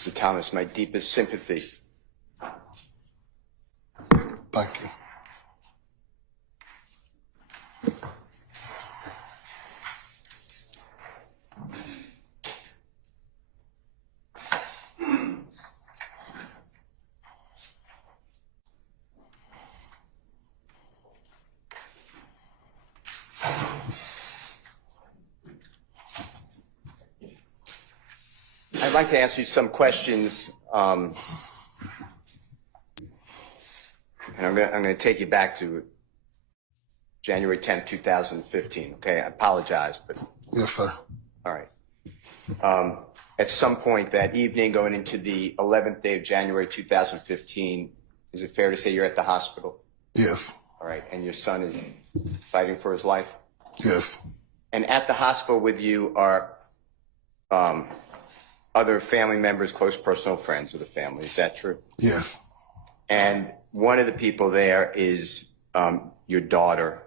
Mr. Thomas, my deepest sympathy. Thank you. I'd like to ask you some questions, and I'm going to take you back to January 10th, 2015. Okay, I apologize, but Yes, sir. all right. At some point that evening, going into the 11th day of January 2015, is it fair to say you're at the hospital? Yes. All right, and your son is fighting for his life? Yes. And at the hospital with you are other family members, close personal friends of the family. Is that true? Yes. And one of the people there is your daughter,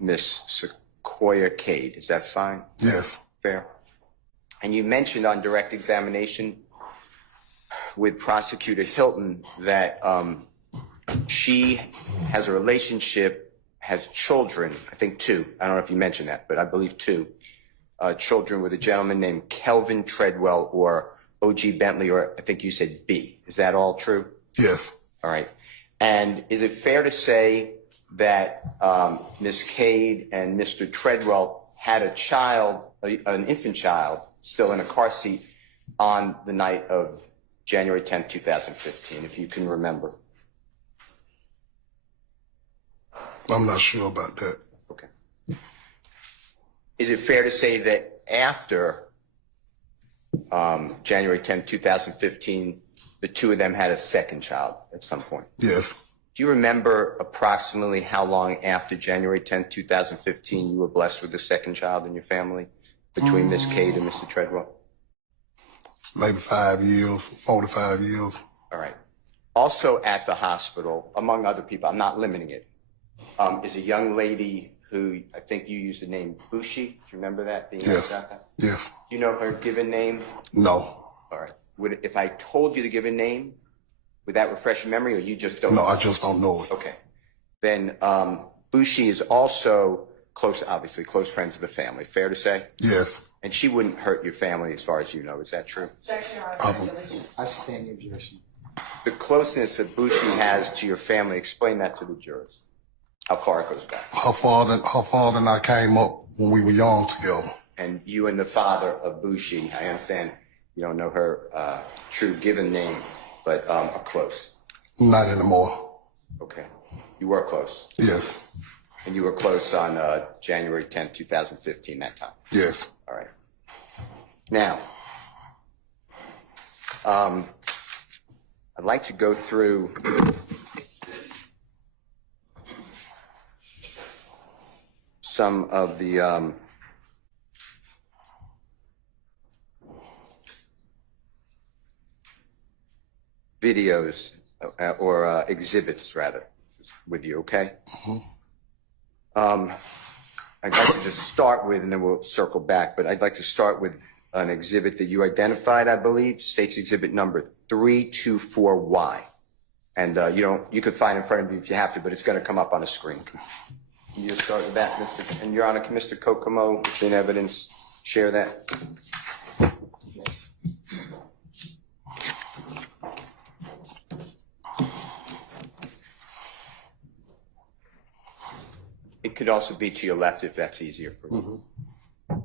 Miss Sequoia Cade. Is that fine? Yes. Fair. And you mentioned on direct examination with Prosecutor Hilton that she has a relationship, has children, I think 2. I don't know if you mentioned that, but I believe 2. Children with a gentleman named Kelvin Treadwell or OG Bentley, or I think you said B. Is that all true? Yes. All right. And is it fair to say that Ms. Cade and Mr. Treadwell had a child, an infant child, still in a car seat on the night of January 10th, 2015, if you can remember? I'm not sure about that. Okay. Is it fair to say that after January 10th, 2015, the 2 of them had a second child at some point? Yes. Do you remember approximately how long after January 10th, 2015, you were blessed with a second child in your family between Miss Cade and Mr. Treadwell? Maybe 5 years, 4 to 5 years. All right. Also at the hospital, among other people, I'm not limiting it, is a young lady who I think you used the name Bushi. Do you remember that? Being Yes. about that? Yes. Do you know her given name? No. All right. If I told you the given name, would that refresh your memory, or you just don't No, know? I just don't know it. Okay. Then Bushi is also obviously close friends of the family. Fair to say? Yes. And she wouldn't hurt your family as far as you know. Is that true? I stand the objection. The closeness that Bushi has to your family, explain that to the jurors. How far it goes back. Her father and I came up when we were young together. And you and the father of Bushi, I understand you don't know her true given name, but are close. Not anymore. Okay. You were close. Yes. And you were close on January 10th, 2015, that time. Yes. All right. Now, I'd like to go through some of the videos or exhibits, rather, with you, okay? I'd like to just start with, and then we'll circle back, but I'd like to start with an exhibit that you identified, I believe, State's Exhibit number 324Y. And you could find it in front of you if you have to, but it's going to come up on the screen. Can you start with that, Mr. And Your Honor, can Mr. Kokomo, it's in evidence, share that? It could also be to your left if that's easier for you.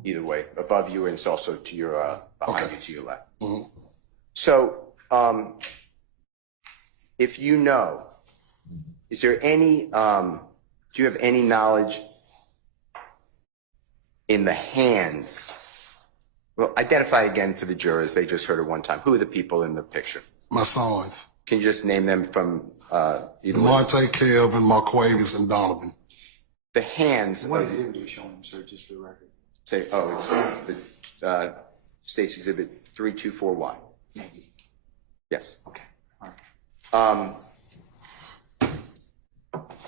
Either way, above you, and it's also to your behind you to your left. So, if you know, is there any? Do you have any knowledge in the hands? Well, identify again for the jurors. They just heard it one time. Who are the people in the picture? My sons. Can you just name them from either? Monte, Kelvin, Marquavis, and Donovan. The hands. What exhibit are you showing them, sir, just for the record? Say, it's the State's Exhibit 324Y. Yes. Okay. All right.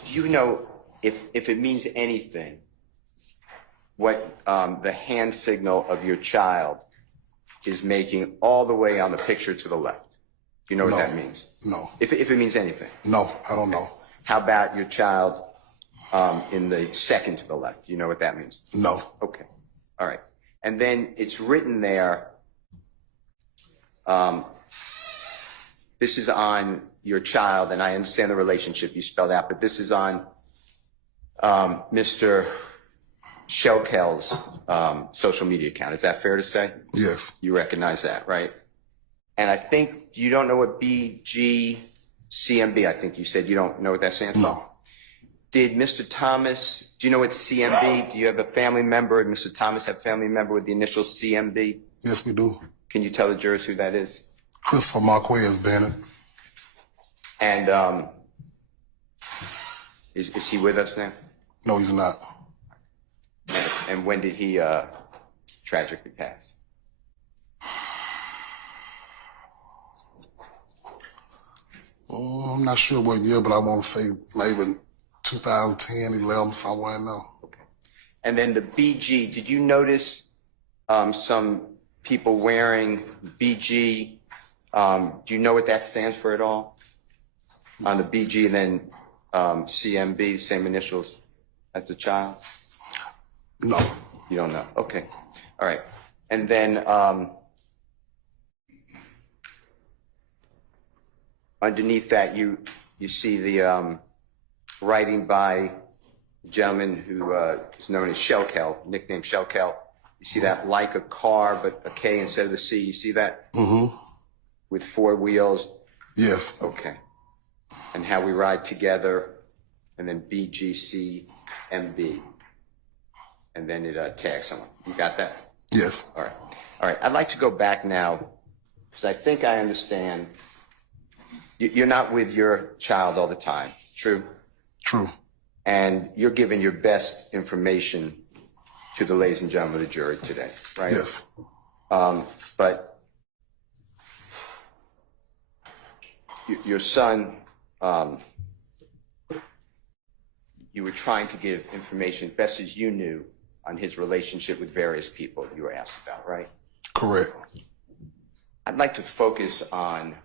Do you know if it means anything, what the hand signal of your child is making all the way on the picture to the left? Do you know what No. that means? No. If it means anything. No, I don't know. How about your child in the second to the left? Do you know what that means? No. Okay. All right. And then it's written there, this is on your child, and I understand the relationship you spelled out, but this is on Mr. Shelkel's social media account. Is that fair to say? Yes. You recognize that, right? And I think you don't know what BGCMB, I think you said you don't know what that stands for? No. Did Mr. Thomas, do you know what CMB, do you have a family member, did Mr. Thomas have a family member with the initial CMB? Yes, we do. Can you tell the jurors who that is? Christopher Marquez Bennett. And is he with us now? No, he's not. And when did he tragically pass? I'm not sure what year, but I want to say maybe 2010, 11, somewhere in there. Okay. And then the BG, did you notice some people wearing BG? Do you know what that stands for at all? On the BG and then CMB, same initials as the child? No. You don't know? Okay. All right. And then underneath that, you see the writing by a gentleman who is known as Shelkel, nicknamed Shelkel. You see that, like a car, but a K instead of the C. You see that? Mm-hmm. With 4 wheels? Yes. Okay. And how we ride together, and then BGCMB. And then it tags someone. You got that? Yes. All right. All right. I'd like to go back now, because I think I understand. You're not with your child all the time, true? True. And you're giving your best information to the ladies and gentlemen of the jury today, right? Yes. But your son, you were trying to give information best as you knew on his relationship with various people you were asked about, right? Correct. I'd like to focus on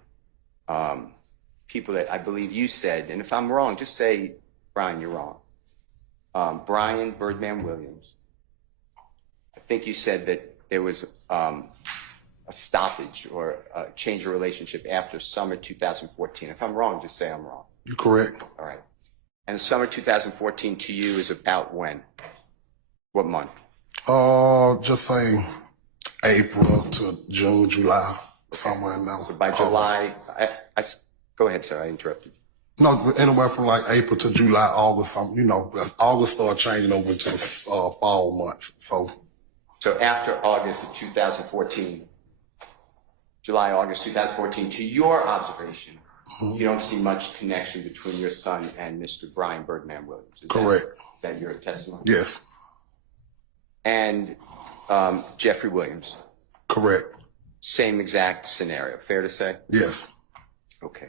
people that I believe you said, and if I'm wrong, just say, Brian, you're wrong. Brian Birdman Williams, I think you said that there was a stoppage or a change of relationship after summer 2014. If I'm wrong, just say I'm wrong. You're correct. All right. And summer 2014 to you is about when? What month? Just say April to June, July, somewhere in there. By July, go ahead, sir, I interrupted you. No, anywhere from like April to July, August, August started changing over into the fall months. So after August of 2014, July, August 2014, to your observation, you don't see much connection between your son and Mr. Brian Birdman Williams. Is correct. That your testimony? Yes. And Jeffrey Williams? Correct. Same exact scenario, fair to say? Yes. Okay.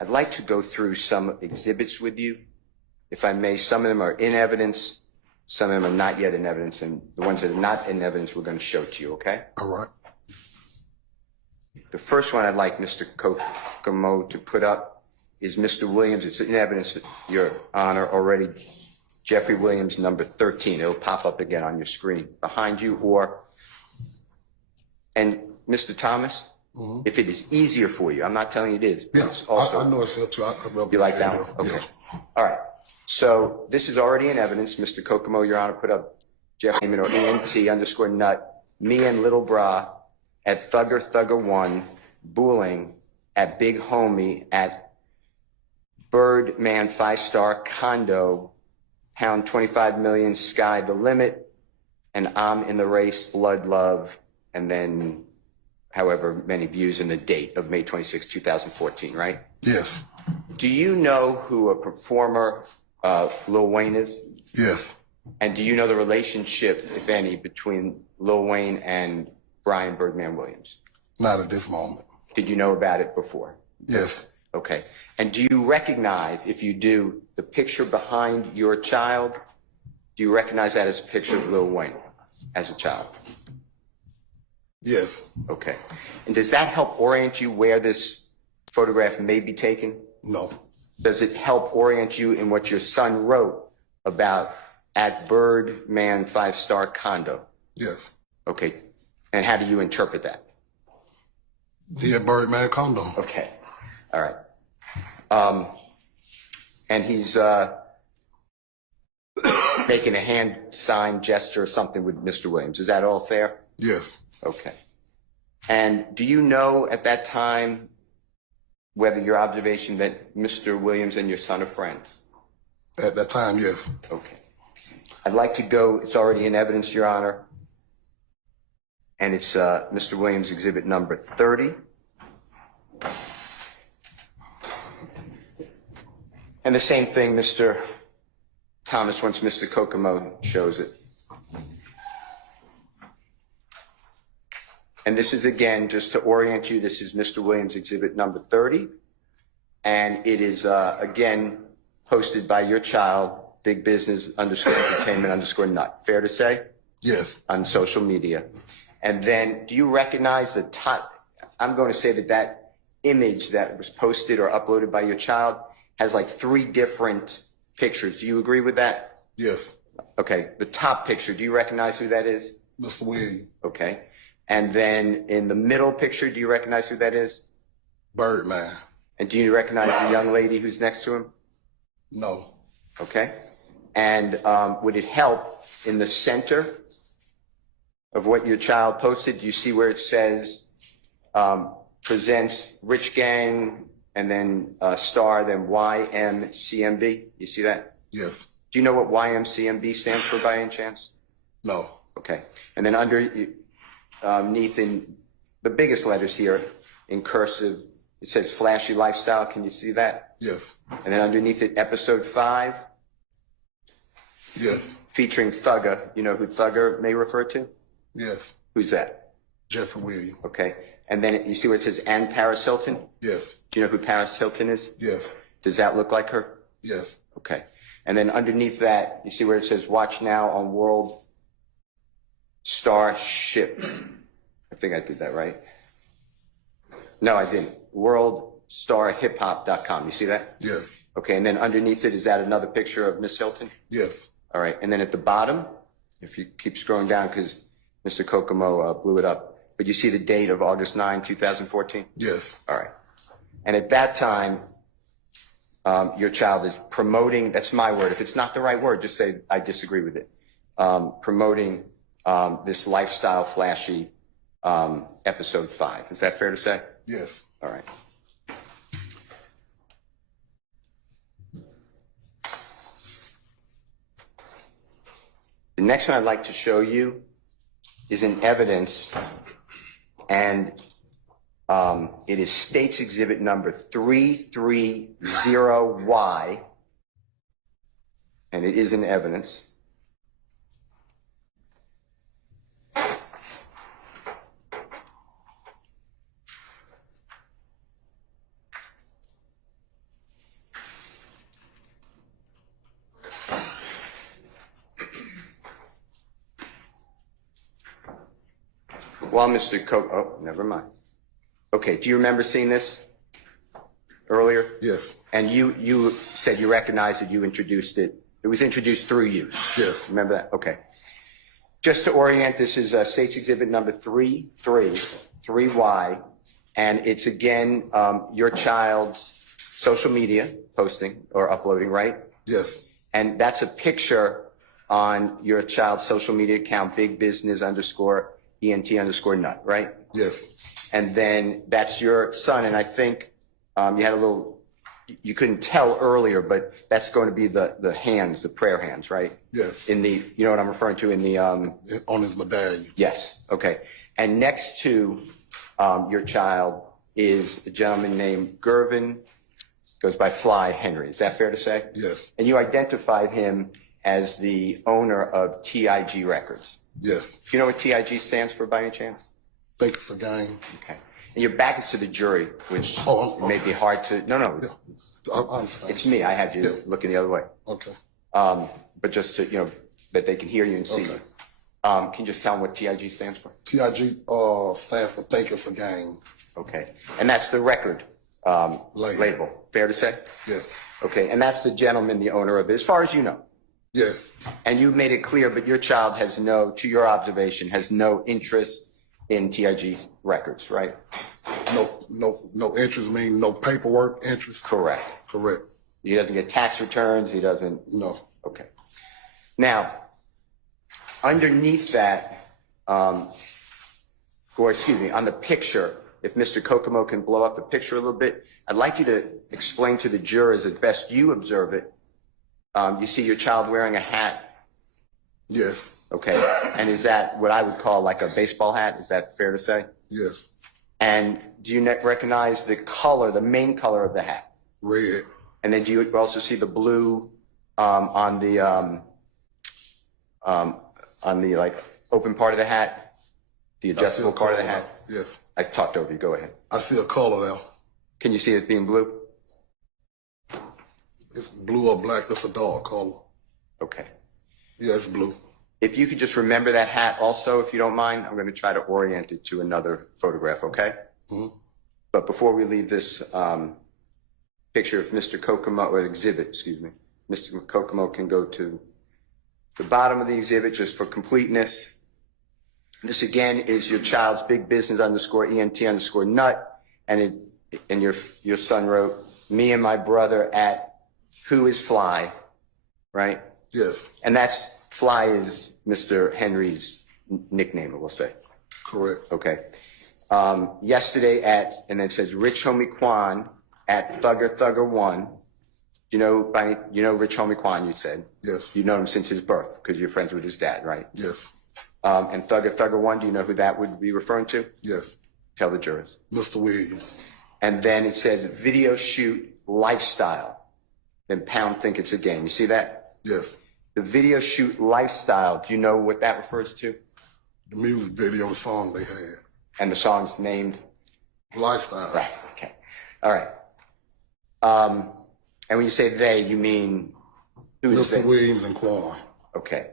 I'd like to go through some exhibits with you. If I may, some of them are in evidence, some of them are not yet in evidence, and the ones that are not in evidence we're going to show to you, okay? All right. The first one I'd like Mr. Kokomo to put up is Mr. Williams. It's in evidence, Your Honor, already. Jeffrey Williams, number 13. It'll pop up again on your screen behind you, and Mr. Thomas, if it is easier for you, I'm not telling you it is, but it's also. I know it's here too. You like that one? Okay. Yes. All right. So this is already in evidence. Mr. Kokomo, Your Honor, put up Jeff Heyman or ENT_nut, me and Little Bra at Thugger 1, Booling at Big Homie at Birdman 5-star condo, pound 25 million, sky the limit, and I'm in the race, blood love, and then however many views in the date of May 26, 2014, right? Yes. Do you know who a performer Lil Wayne is? Yes. And do you know the relationship, if any, between Lil Wayne and Brian Birdman Williams? Not at this moment. Did you know about it before? Yes. Okay. And do you recognize, if you do, the picture behind your child? Do you recognize that as a picture of Lil Wayne as a child? Yes. Okay. And does that help orient you where this photograph may be taken? No. Does it help orient you in what your son wrote about at Birdman 5-star condo? Yes. Okay. And how do you interpret that? He at Birdman condo. Okay. All right. And he's making a hand sign gesture or something with Mr. Williams. Is that all fair? Yes. Okay. And do you know at that time whether your observation that Mr. Williams and your son are friends? At that time, yes. Okay. I'd like to go, it's already in evidence, Your Honor, and it's Mr. Williams exhibit number 30. And the same thing, Mr. Thomas, once Mr. Kokomo shows it. And this is, again, just to orient you, this is Mr. Williams exhibit number 30. And it is, again, posted by your child, big business _entertainment _nut. Fair to say? Yes. On social media. And then, do you recognize the top? I'm going to say that that image that was posted or uploaded by your child has like 3 different pictures. Do you agree with that? Yes. Okay. The top picture, do you recognize who that is? Mr. Williams. Okay. And then in the middle picture, do you recognize who that is? Birdman. And do you recognize the young lady who's next to him? No. Okay. And would it help in the center of what your child posted? Do you see where it says presents Rich Gang and then star, then YMCMB? You see that? Yes. Do you know what YMCMB stands for by any chance? No. Okay. And then underneath in the biggest letters here in cursive, it says Flashy Lifestyle. Can you see that? Yes. And then underneath it, episode 5. Yes. Featuring Thugger. You know who Thugger may refer to? Yes. Who's that? Jeffrey Williams. Okay. And then you see where it says and Paris Hilton? Yes. Do you know who Paris Hilton is? Yes. Does that look like her? Yes. Okay. And then underneath that, you see where it says watch now on World Starship. I think I did that right. No, I didn't. WorldStarHipHop.com. You see that? Yes. Okay. And then underneath it, is that another picture of Miss Hilton? Yes. All right. And then at the bottom, if you keep scrolling down, because Mr. Kokomo blew it up, but you see the date of August 9, 2014? Yes. All right. And at that time, your child is promoting, that's my word. If it's not the right word, just say I disagree with it. Promoting this lifestyle flashy episode 5. Is that fair to say? Yes. All right. The next one I'd like to show you is in evidence, and it is State's Exhibit number 330Y, and it is in evidence. Well, Mr. oh, never mind. Okay, do you remember seeing this earlier? Yes. And you said you recognized that you introduced it. It was introduced through you. Yes. Remember that? Okay. Just to orient, this is State's Exhibit number 3Y, and it's again your child's social media posting or uploading, right? Yes. And that's a picture on your child's social media account, big business _ENT_nut, right? Yes. And then that's your son, and I think you had a little, you couldn't tell earlier, but that's going to be the hands, the prayer hands, right? Yes. In the, you know what I'm referring to in the, On his medallion. yes, okay. And next to your child is a gentleman named Gervin, goes by Fly Henry. Is that fair to say? Yes. And you identified him as the owner of TIG Records. Yes. Do you know what TIG stands for by any chance? Think it's a game. Okay. And your back is to the jury, which may be hard to, no. Yeah. I understand. It's me. I had you looking the other way. Okay. But just to, that they can hear you and see Okay. you. Can you just tell them what TIG stands for? TIG stands for Thank You for Game. Okay. And that's the record label. Fair to say? Yes. Okay. And that's the gentleman, the owner of it, as far as you know. Yes. And you made it clear, but your child has no, to your observation, has no interest in TIG records, right? No interest, mean no paperwork interest? Correct. Correct. He doesn't get tax returns. He doesn't. No. Okay. Now, underneath that, or excuse me, on the picture, if Mr. Kokomo can blow up the picture a little bit, I'd like you to explain to the jurors, as best you observe it. You see your child wearing a hat. Yes. Okay. And is that what I would call like a baseball hat? Is that fair to say? Yes. And do you recognize the color, the main color of the hat? Red. And then do you also see the blue on the like open part of the hat, the adjustable part of the hat? Yes. I talked over you. Go ahead. I see a color there. Can you see it being blue? It's blue or black. That's a dark color. Okay. Yeah, it's blue. If you could just remember that hat also, if you don't mind, I'm going to try to orient it to another photograph, okay? Mm-hmm. But before we leave this picture of Mr. Kokomo, or exhibit, excuse me, Mr. Kokomo can go to the bottom of the exhibit just for completeness. This again is your child's big business _ENT_nut, and your son wrote, me and my brother at Who is Fly, right? Yes. And that's Fly is Mr. Henry's nickname, we'll say. Correct. Okay. Yesterday and then it says Rich Homie Quan at Thugger 1. You know Rich Homie Quan, you said? Yes. You know him since his birth because you're friends with his dad, right? Yes. And Thugger 1, do you know who that would be referring to? Yes. Tell the jurors. Mr. Williams. And then it says video shoot lifestyle. Then pound think it's a game. You see that? Yes. The video shoot lifestyle, do you know what that refers to? The music video, the song they had. And the song's named? Lifestyle. Right, okay. All right. And when you say they, you mean who is Mr. they? Williams and Quan. Okay.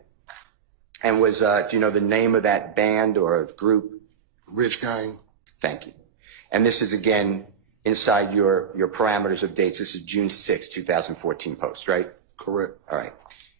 And do you know the name of that band or group? Rich Gang. Thank you. And this is again inside your parameters of dates. This is June 6, 2014 post, right? Correct. All right.